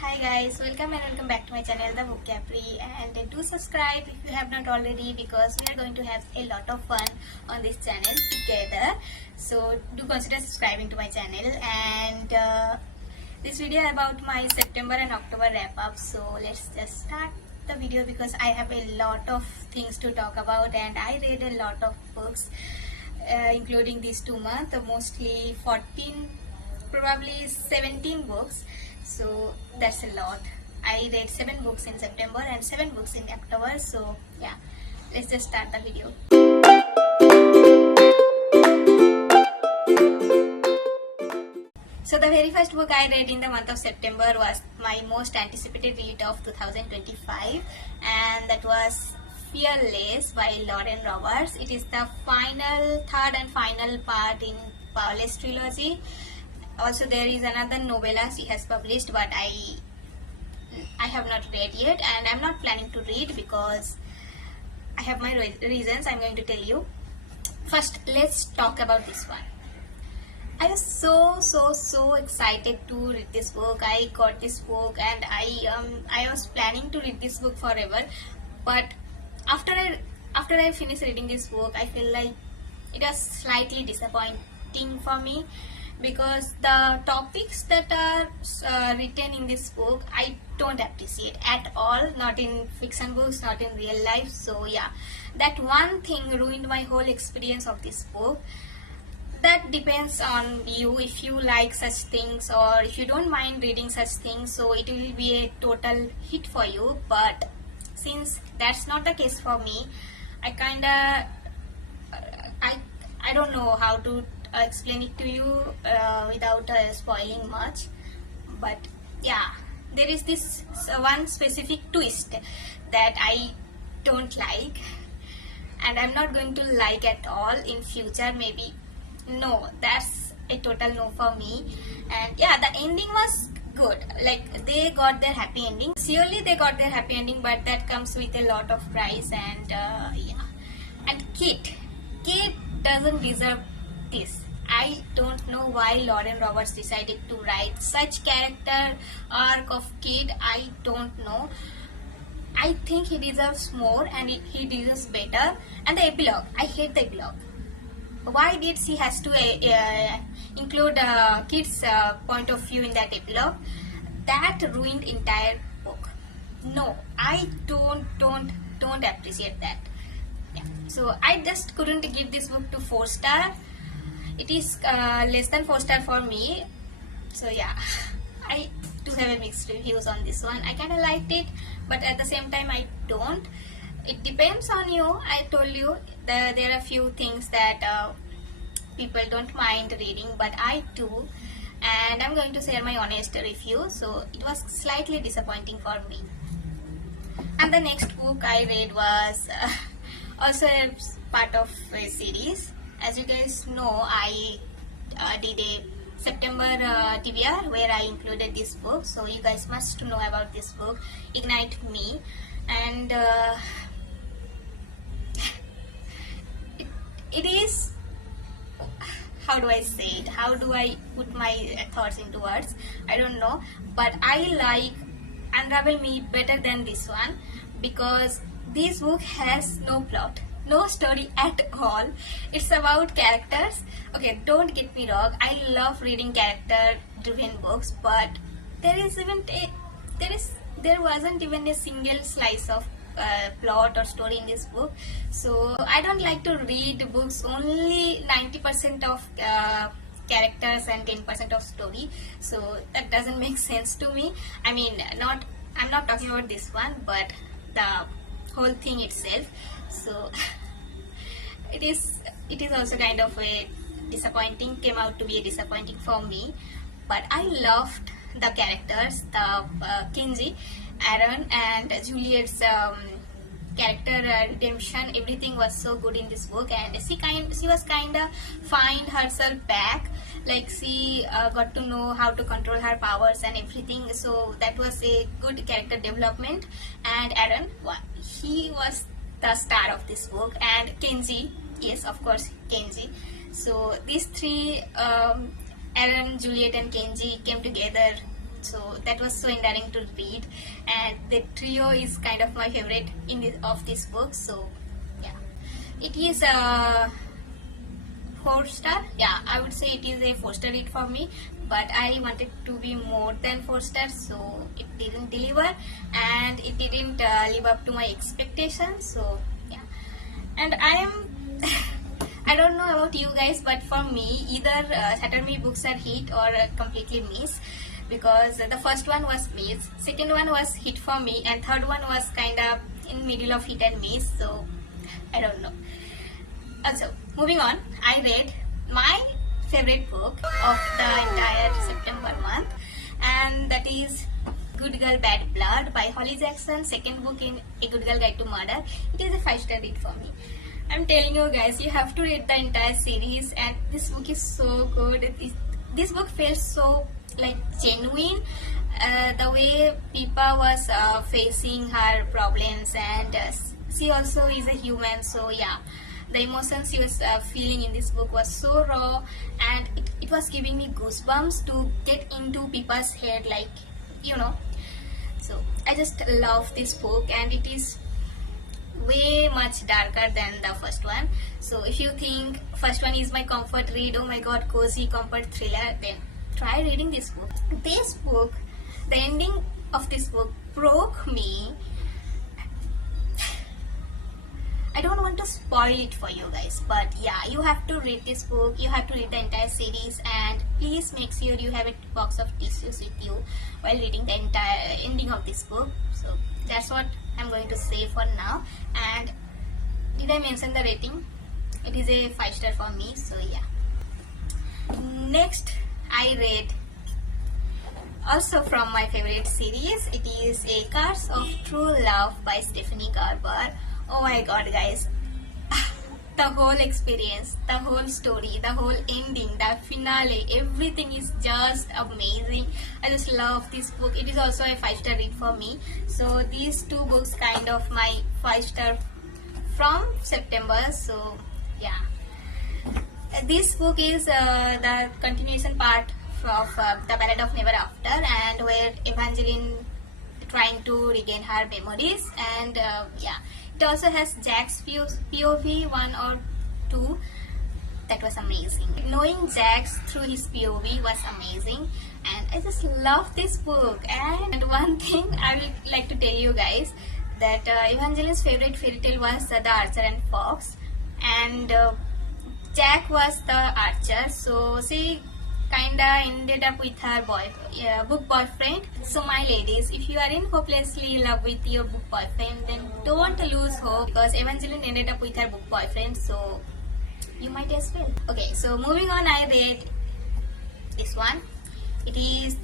Hi guys, welcome back to my channel The Vocabulary, and do subscribe if you have not already, because we are going to have a lot of fun on this channel together. So do consider subscribing to my channel. And this video about my September and October wrap up. So let's just start the video because I have a lot of things to talk about, and I read a lot of books including these 2 months, mostly 14, probably 17 books. So that's a lot. I read 7 books in September and 7 books in October. So yeah, let's just start the video. So the very first book I read in the month of September was my most anticipated read of 2025, and that was Fearless by Lauren Roberts. It is the third and final part in Paul's trilogy. Also, there is another novella she has published, but I have not read yet, and I'm not planning to read because I have my reasons. I'm going to tell you. First, let's talk about this one. I was so excited to read this book. I got this book, and I was planning to read this book forever. But after I finished reading this book, I feel like it was slightly disappointing for me, because the topics that are written in this book I don't appreciate at all, not in fiction books, not in real life. So yeah, that one thing ruined my whole experience of this book. That depends on you, if you like such things or if you don't mind reading such things, so it will be a total hit for you. But since that's not the case for me, I kinda I don't know how to explain it to you without spoiling much. But yeah, there is this one specific twist that I don't like, and I'm not going to like at all in future. Maybe no, that's a total no for me. And yeah, the ending was good, like they got their happy ending. Surely they got their happy ending, but that comes with a lot of price. And yeah, and Kate doesn't deserve this. I don't know why Lauren Roberts decided to write such character arc of Kid. I don't know. I think he deserves more, and he deserves better. And the epilogue, I hate the epilogue. Why did she has to include Kid's point of view in that epilogue? That ruined entire book. No, I don't appreciate that. Yeah. So I just couldn't give this book to 4 star. It is less than 4 star for me. So yeah, I do have a mixed reviews on this one. I kind of liked it, but at the same time I don't. It depends on you. I told you that there are few things that people don't mind reading, but I do, and I'm going to share my honest review. So it was slightly disappointing for me. And the next book I read was also a part of a series. As you guys know, I did a September TBR where I included this book, so you guys must know about this book, Ignite Me. And it is, how do I say it? How do I put my thoughts into words? I don't know, but I like Unravel Me better than this one, because this book has no plot, no story at all. It's about characters. Okay, don't get me wrong, I love reading character driven books, but there wasn't even a single slice of plot or story in this book. So I don't like to read books only 90% of characters and 10% of story. So that doesn't make sense to me. I mean, I'm not talking about this one, but the whole thing itself. So it is also kind of a disappointing, came out to be a disappointing for me. But I loved the characters, the Kinsey, Aaron, and Juliet's character redemption. Everything was so good in this book, and she was kinda find herself back. Like she got to know how to control her powers and everything. So that was a good character development. And Aaron, he was the star of this book. And Kenji, yes, of course, Kenji. So these three, Aaron, Juliet, and Kenji, came together So that was so endearing to read, and the trio is kind of my favorite of this book. So yeah, it is a 4-star. Yeah, I would say it is a 4-star read for me, but I wanted to be more than 4 stars, so it didn't deliver, and it didn't live up to my expectations. So yeah, and I am I don't know about you guys, but for me, either Saturday books are hit or completely miss, because the first one was miss, second one was hit for me, and third one was kind of in middle of hit and miss. So I don't know. Also, moving on, I read my favorite book of the entire September month, and that is Good Girl Bad Blood by Holly Jackson, second book in A Good Girl Guide to Murder. It is a 5-star read for me. I'm telling you guys, you have to read the entire series, and this book is so good. This book feels so like genuine. The way Pippa was facing her problems, and she also is a human. So yeah, the emotions she was feeling in this book was so raw, and it was giving me goosebumps to get into Pippa's head, like, you know. So I just love this book, and it is way much darker than the first one. So if you think first one is my comfort read, oh my god, cozy comfort thriller, then try reading this book. This book, the ending of this book broke me. I don't want to spoil it for you guys, but yeah, you have to read this book, you have to read the entire series, and please make sure you have a box of tissues with you while reading the entire ending of this book. So that's what I'm going to say for now. And did I mention the rating? It is a 5-star for me. So yeah. Next, I read also from my favorite series. It is A Curse of True Love by Stephanie Garber. Oh my god, guys. The whole experience, the whole story, the whole ending, the finale, everything is just amazing. I just love this book. It is also a 5-star read for me. So these two books kind of my 5-star from September. So yeah, this book is the continuation part of The Ballad of Never After, and where Evangeline trying to regain her memories, and yeah, it also has Jack's POV 1 or 2. That was amazing. Knowing Jack's through his POV was amazing, and I just love this book. And one thing I would like to tell you guys, that Evangeline's favorite fairy tale was The Archer and Fox, and Jack was the archer, so she kinda ended up with her book boyfriend. So my ladies, if you are in hopelessly in love with your book boyfriend, then don't lose hope, because Evangeline ended up with her book boyfriend, so you might as well. Okay, so moving on, I read this one. It is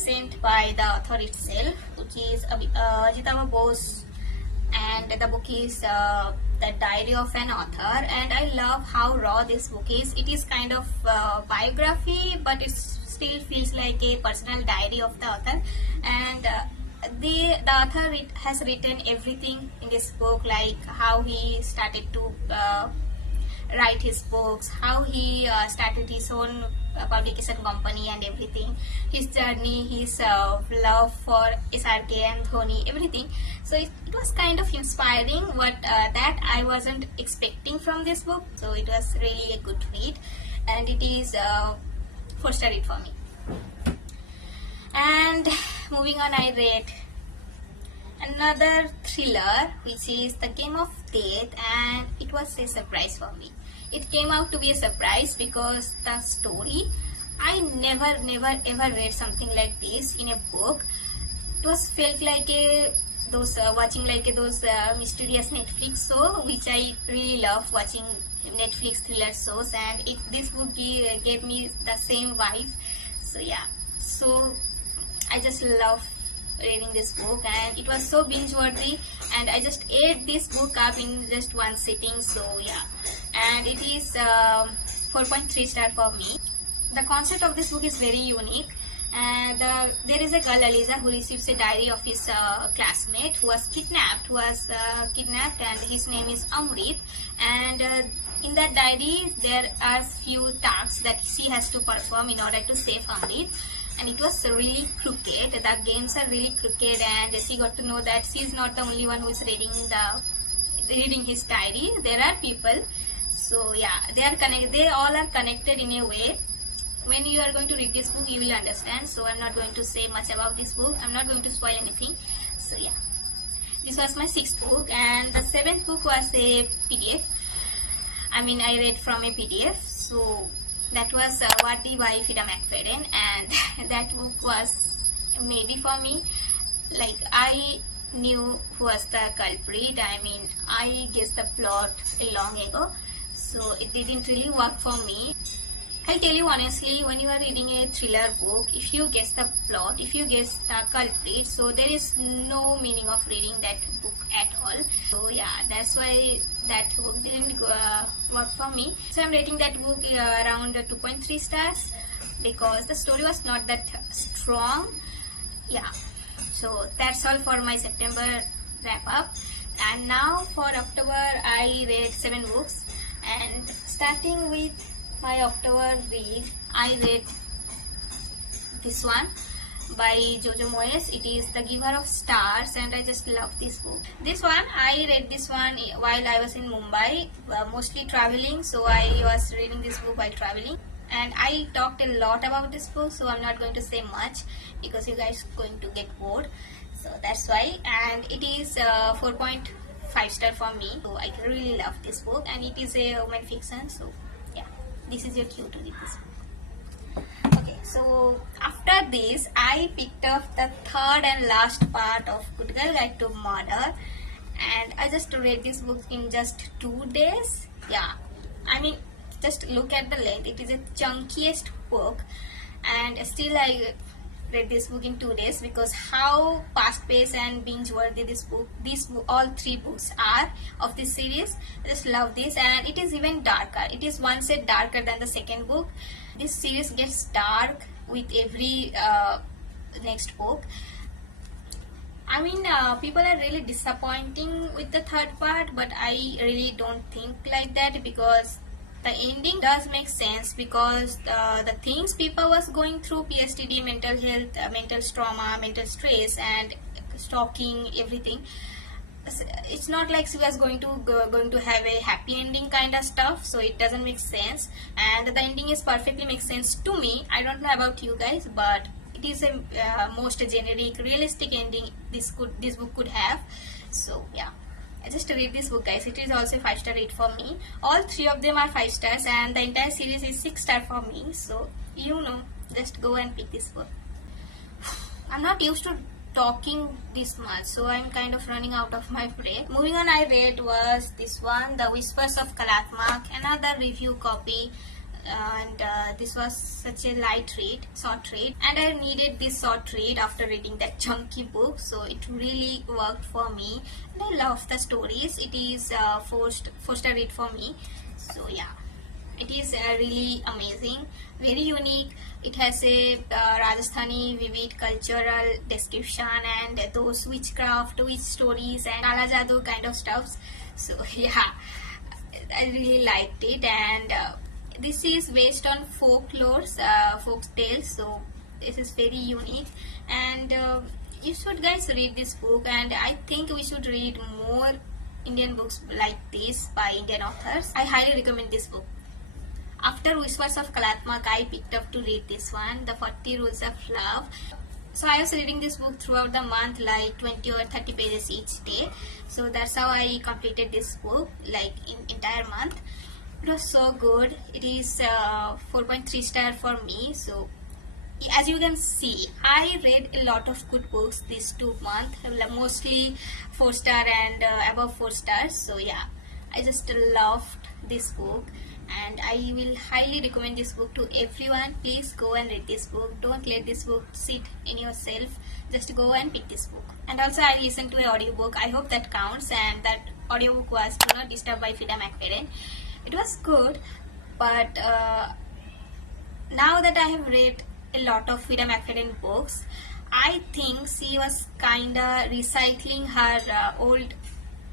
sent by the author itself, which is Ajitava Bose, and the book is The Diary of an Author, and I love how raw this book is. It is kind of biography, but it still feels like a personal diary of the author, and the author has written everything in this book, like how he started to write his books, how he started his own publication company and everything, his journey, his love for SRK and Dhoni, everything. So it was kind of inspiring, what that I wasn't expecting from this book. So it was really a good read, and it is 4-star read for me. And moving on, I read another thriller, which is The Game of Death, and it was a surprise for me. It came out to be a surprise because the story, I never ever read something like this in a book. It was felt like watching those mysterious Netflix show, which I really love watching Netflix thriller shows, and this book gave me the same vibe. So yeah, so I just love reading this book, and it was so binge worthy, and I just ate this book up in just one sitting. So yeah, and it is 4.3 star for me. The concept of this book is very unique, and there is a girl, Aliza, who receives a diary of his classmate who was kidnapped, and his name is Amrit, and in that diary there are few tasks that she has to perform in order to save Amrit. and it was really crooked. The games are really crooked, and she got to know that she is not the only one who is reading his diary. There are people. So yeah, they all are connected in a way. When you are going to read this book, you will understand. So I'm not going to say much about this book. I'm not going to spoil anything. So yeah, this was my 6th book, and the 7th book was a PDF. I mean, I read from a PDF. So that was What the by Frida McFadden, and that book was maybe for me. Like, I knew who was the culprit. I mean, I guessed the plot long ago, so it didn't really work for me. I'll tell you honestly, when you are reading a thriller book, if you guess the plot, if you guess the culprit, so there is no meaning of reading that book at all. So yeah, that's why that book didn't work for me. So I'm rating that book around 2.3 stars because the story was not that strong. Yeah, so that's all for my September wrap up. And now for October, I read 7 books, and starting with my October read, I read this one by Jojo Moyes. It is The Giver of Stars, and I just love this book. This one, I read this one while I was in Mumbai, mostly traveling, so I was reading this book while traveling. And I talked a lot about this book, so I'm not going to say much because you guys are going to get bored. So that's why. And it is 4.5 star for me. So I really love this book, and it is a woman fiction. So yeah, this is your cue to read this book. Okay, so after this, I picked up the 3rd and last part of Good Girl Guide to Murder, and I just read this book in just 2 days. Yeah, I mean, just look at the length. It is a chunkiest book, and still I read this book in 2 days because how fast-paced and binge-worthy all 3 books are of this series. I just love this, and it is even darker. It is one set darker than the second book. This series gets dark with every next book. I mean, people are really disappointing with the 3rd part, but I really don't think like that because the ending does make sense because the things people was going through, PSTD, mental health, mental trauma, mental stress, and stalking, everything. It's not like she was going to have a happy ending kind of stuff, so it doesn't make sense. And the ending is perfectly makes sense to me. I don't know about you guys, but it is a most generic, realistic ending this book could have. So yeah, I just read this book, guys. It is also a 5-star read for me. All 3 of them are 5 stars, and the entire series is 6 star for me. So you know, just go and pick this book. I'm not used to talking this much, so I'm kind of running out of my breath. Moving on, I read was this one, The Whispers of Kalaatmak, another review copy. And this was such a light read, short read, and I needed this short read after reading that chunky book, so it really worked for me, and I love the stories. It is 4-star read for me. So yeah, it is really amazing, very unique. It has a Rajasthani vivid cultural description and those witchcraft, witch stories and Kala Jadoo kind of stuffs. So yeah, I really liked it, and this is based on folklore, folk tales, so this is very unique, and you should guys read this book, and I think we should read more Indian books like this by Indian authors. I highly recommend this book. After Whispers of Kalaatmak, I picked up to read this one, The 40 Rules of Love. So I was reading this book throughout the month, like 20 or 30 pages each day. So that's how I completed this book, like in entire month. It was so good. It is 4.3 star for me. So as you can see, I read a lot of good books this 2 months, mostly 4 star and above 4 stars. So yeah, I just loved this book, and I will highly recommend this book to everyone. Please go and read this book. Don't let this book sit in yourself. Just go and pick this book. And also I listened to an audiobook. I hope that counts, and that audiobook was Do Not Disturb by Frida McFadden. It was good, but now that I have read a lot of Frida McFadden books, I think she was kinda recycling her old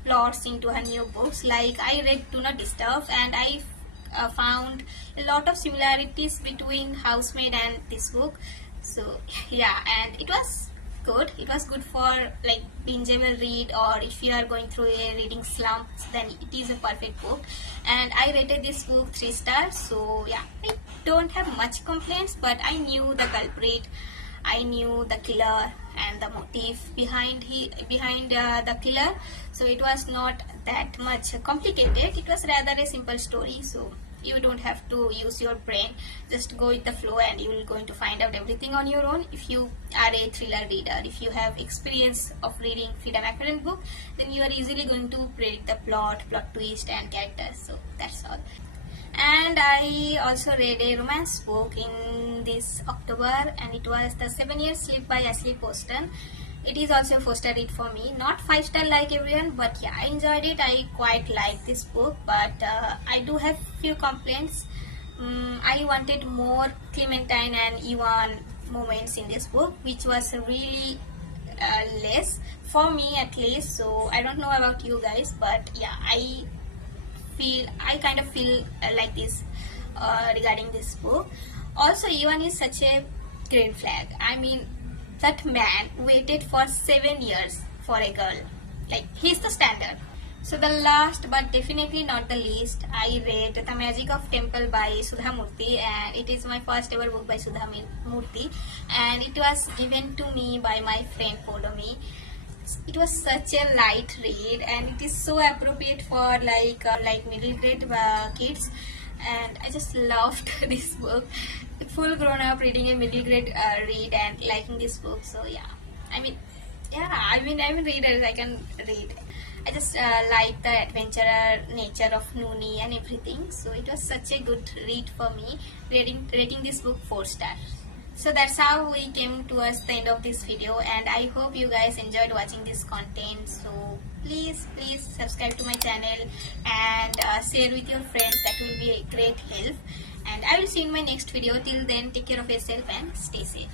plots into her new books. Like, I read Do Not Disturb, and I found a lot of similarities between Housemaid and this book. So yeah, and it was good. It was good for like bingeable read, or if you are going through a reading slump, then it is a perfect book. And I rated this book 3 stars. So yeah, I don't have much complaints, but I knew the culprit, I knew the killer and the motive behind the killer. So it was not that much complicated. It was rather a simple story. So you don't have to use your brain, just go with the flow and you will going to find out everything on your own. If you are a thriller reader, if you have experience of reading Frida McFadden book, then you are easily going to predict the plot twist and characters. So that's all. And I also read a romance book in this October, and it was The 7 Years Sleep by Ashley Poston. It is also a 4-star read for me. Not 5-star like everyone, but yeah, I enjoyed it. I quite like this book, but I do have few complaints. I wanted more Clementine and Ivan moments in this book, which was really less for me at least. So I don't know about you guys, but yeah, I kind of feel like this regarding this book. Also, Ivan is such a green flag. I mean, that man waited for 7 years for a girl. Like, he's the standard. So the last but definitely not the least, I read The Magic of Temple by Sudha Murthy, and it is my first ever book by Sudha Murthy, and it was given to me by my friend Podomi. It was such a light read, and it is so appropriate for like middle grade kids, and I just loved this book. Full grown up reading a middle grade read and liking this book. So yeah, I'm readers. I can read. I just like the adventurer nature of Nooni and everything. So it was such a good read for me. Rating this book 4 stars. So that's how we came towards the end of this video, and I hope you guys enjoyed watching this content. So please subscribe to my channel and share with your friends. That will be a great help, and I will see you in my next video. Till then, take care of yourself and stay safe.